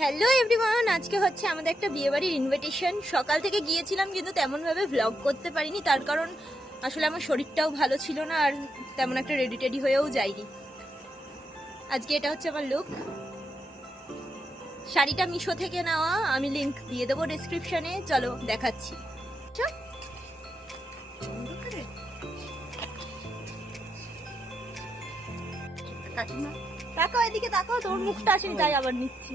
Hello everyone, আজকে হচ্ছে আমাদের একটা বিয়েবাড়ির ইনভিটেশন। সকাল থেকে গিয়েছিলাম কিন্তু তেমনভাবে ভ্লগ করতে পারিনি, তার কারণ আসলে আমার শরীরটাও ভালো ছিল না আর তেমন একটা রেডি টেডি হয়েও যাইনি। আজকে এটা হচ্ছে আমার লুক। শাড়িটা মিশো থেকে নেওয়া, আমি লিংক দিয়ে দেবো ডেসক্রিপশনে। চলো দেখাচ্ছি। তাকাও এদিকে, তাকাও, তোর মুখটা আসেনি তাই আবার নিচ্ছি।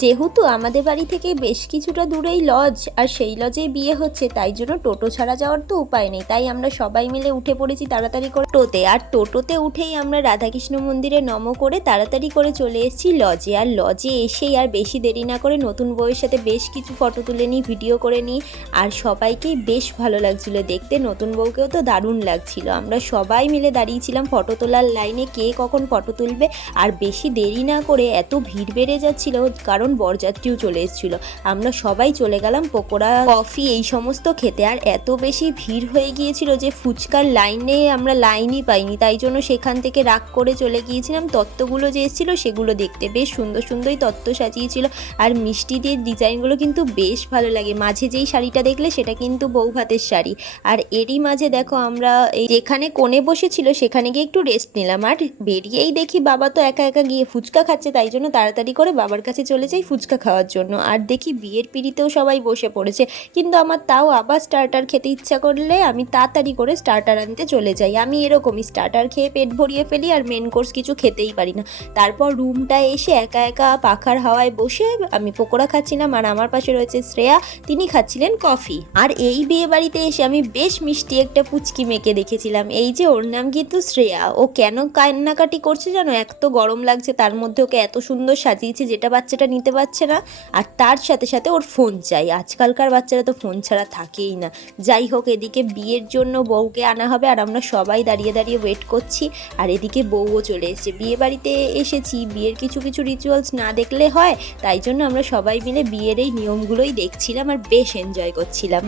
যেহেতু আমাদের বাড়ি থেকে বেশ কিছুটা দূরেই লজ, আর সেই লজেই বিয়ে হচ্ছে, তাই জন্য টোটো ছাড়া যাওয়ার তো উপায় নেই। তাই আমরা সবাই মিলে উঠে পড়েছি তাড়াতাড়ি করে টোটোতে। আর টোটোতে উঠেই আমরা রাধাকৃষ্ণ মন্দিরে নম করে তাড়াতাড়ি করে চলে এসেছি লজে। আর লজে এসেই আর বেশি দেরি না করে নতুন বউয়ের সাথে বেশ কিছু ফটো তুলে নিই, ভিডিও করে নিই। আর সবাইকেই বেশ ভালো লাগছিল দেখতে, নতুন বউকেও তো দারুণ লাগছিল। আমরা সবাই মিলে দাঁড়িয়েছিলাম ফটো তোলার লাইনে, কে কখন ফটো তুলবে। আর বেশি দেরি না করে, এত ভিড় বেড়ে যাচ্ছিল কারণ বরযাত্রীও চলে এসেছিল, আমরা সবাই চলে গেলাম পকোড়া, কফি এই সমস্ত খেতে। আর এত বেশি ভিড় হয়ে গিয়েছিল যে ফুচকার লাইনে আমরা লাইনই পাইনি, তাই জন্য সেখান থেকে রাগ করে চলে গিয়েছিলাম তত্ত্বগুলো যে এসেছিলো সেগুলো দেখতে। বেশ সুন্দর সুন্দরই তত্ত্ব সাজিয়েছিল, আর মিষ্টি দিয়ে ডিজাইনগুলো কিন্তু বেশ ভালো লাগে। মাঝে যেই শাড়িটা দেখলে সেটা কিন্তু বউ ভাতের শাড়ি। আর এরই মাঝে দেখো আমরা এই যেখানে কোণে বসেছিল সেখানে গিয়ে একটু রেস্ট নিলাম। আর বেরিয়েই দেখি বাবা তো একা একা গিয়ে ফুচকা খাচ্ছে, তাই জন্য তাড়াতাড়ি করে বাবার কাছে চলে যাই ফুচকা খাওয়ার জন্য। আর দেখি বিয়ের পিড়িতেও সবাই বসে পড়েছে, কিন্তু আমার তাও আবার স্টার্টার খেতে ইচ্ছা করলে আমি তাড়াতাড়ি করে স্টার্টার আনতে চলে যাই। আমি এরকমই স্টার্টার খেয়ে পেট ভরিয়ে ফেলি আর মেন কোর্স কিছু খেতেই পারি না। তারপর রুমটায় এসে একা একা পাখার হাওয়ায় বসে আমি পকোড়া খাচ্ছিলাম, আর আমার পাশে রয়েছে শ্রেয়া, তিনি খাচ্ছিলেন কফি। আর এই বিয়ে বাড়িতে এসে আমি বেশ মিষ্টি একটা পুচকি মেয়েকে দেখেছিলাম, এই যে ওর নাম কিন্তু শ্রেয়া। ও কেন কান্নাকাটি করছে জানো? এক তো গরম লাগছে, তার মধ্যে ওকে এত সুন্দর সাজিয়েছে যেটা বাচ্চাটা নিতে পারছে না, আর তার সাথে সাথে ওর ফোন চাই। আজকালকার বাচ্চারা তো ফোন ছাড়া থাকেই না। যাই হোক, এদিকে বিয়ের জন্য বউকে আনা হবে আর আমরা সবাই দাঁড়িয়ে দাঁড়িয়ে ওয়েট করছি। আর এদিকে বউও চলে এসেছে। বিয়ে বাড়িতে এসেছি, বিয়ের কিছু কিছু রিচুয়ালস না দেখলে হয়, তাই জন্য আমরা সবাই মিলে বিয়ের এই নিয়মগুলোই দেখছিলাম আর বেশ এনজয় করছিলাম।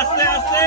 আস্তে আস্তে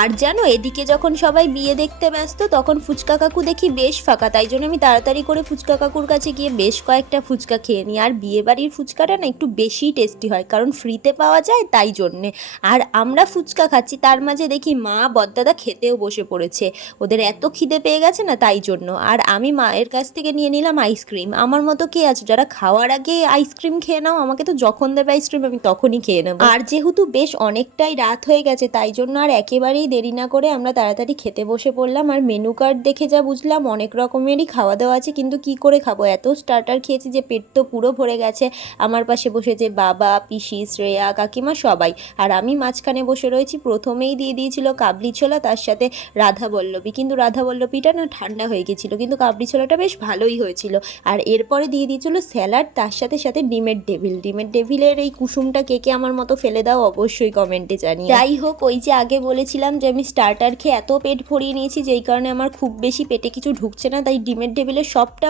আর জানো, এদিকে যখন সবাই বিয়ে দেখতে ব্যস্ত তখন ফুচকা কাকু দেখি বেশ ফাঁকা, তাই জন্য আমি তাড়াতাড়ি করে ফুচকা কাকুর কাছে গিয়ে বেশ কয়েকটা ফুচকা খেয়ে নিই। আর বিয়ে বাড়ির ফুচকাটা না একটু বেশি টেস্টি হয়, কারণ ফ্রিতে পাওয়া যায় তাই জন্যে। আর আমরা ফুচকা খাচ্ছি, তার মাঝে দেখি মা বড়দাদা খেতেও বসে পড়েছে, ওদের এত খিদে পেয়ে গেছে না তাই জন্য। আর আমি মায়ের কাছ থেকে নিয়ে নিলাম আইসক্রিম। আমার মতো কে আছে যারা খাওয়ার আগে আইসক্রিম খেয়ে নাও? আমাকে তো যখন দেবে আইসক্রিম আমি তখনই খেয়ে নেবো। আর যেহেতু বেশ অনেকটাই রাত হয়ে গেছে, তাই জন্য আর একেবারেই দেরি না করে আমরা তাড়াতাড়ি খেতে বসে পড়লাম। আর মেনু কার্ড দেখে যা বুঝলাম অনেক রকমেরই খাওয়া দাওয়া আছে, কিন্তু কি করে খাবো, এত স্টার্টার খেয়েছি যে পেট তো পুরো ভরে গেছে। আমার পাশে বসেছে বাবা, পিসি, শ্রেয়া, কাকিমা সবাই, আর আমি মাঝখানে বসে রয়েছি। প্রথমেই দিয়ে দিয়েছিল কাবলি ছোলা, তার সাথে রাধা বল্লভী, কিন্তু রাধা বল্লভীটা না ঠান্ডা হয়ে গেছিলো, কিন্তু কাবলি ছোলাটা বেশ ভালোই হয়েছিল। আর এরপরে দিয়ে দিয়েছিল স্যালাড, তার সাথে সাথে ডিমের ডেভিল। ডিমের ডেভিলের এই কুসুমটা কে কে আমার মতো ফেলে দাও অবশ্যই কমেন্টে জানিয়ে। যাই হোক, ওই যে আগে বলেছিলাম যে আমি স্টার্টার খেয়ে এত পেট ভরিয়ে নিয়েছি যেই কারণে আমার খুব বেশি পেটে কিছু ঢুকছে না, তাই ডিমের টেবিলের সবটা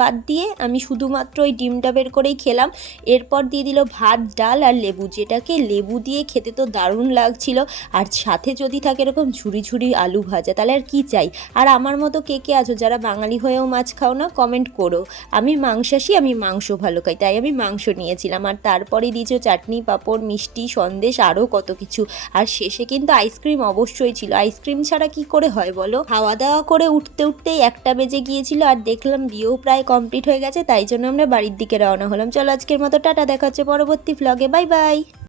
বাদ দিয়ে আমি শুধুমাত্র ওই ডিমটা বের করেই খেলাম। এরপর দিয়ে দিল ভাত, ডাল আর লেবু, যেটাকে লেবু দিয়ে খেতে তো দারুণ লাগছিল। আর সাথে যদি থাকে এরকম ঝুরি ঝুরি আলু ভাজা, তাহলে আর কি চাই। আর আমার মতো কে কে আছো যারা বাঙালি হয়েও মাছ খাও না? কমেন্ট করো। আমি মাংসাশী, আমি মাংস ভালো খাই, তাই আমি মাংস নিয়েছিলাম। আর তারপরে দিয়েছো চাটনি, পাঁপড়, মিষ্টি, সন্দেশ, আরও কত কিছু। আর শেষে কিন্তু আইসক্রিম অবশ্যই ছিল, আইসক্রিম ছাড়া কি করে হয় বলো? খাওয়া দাওয়া করে উঠতে উঠতেই 1টা বেজে গিয়েছিল, আর দেখলাম বিয়েও প্রায় কমপ্লিট হয়ে গেছে, তাই জন্য আমরা বাড়ির দিকে রওনা হলাম। চলো আজকের মতো টাটা, দেখা হচ্ছে পরবর্তী ভ্লগে, বাই বাই।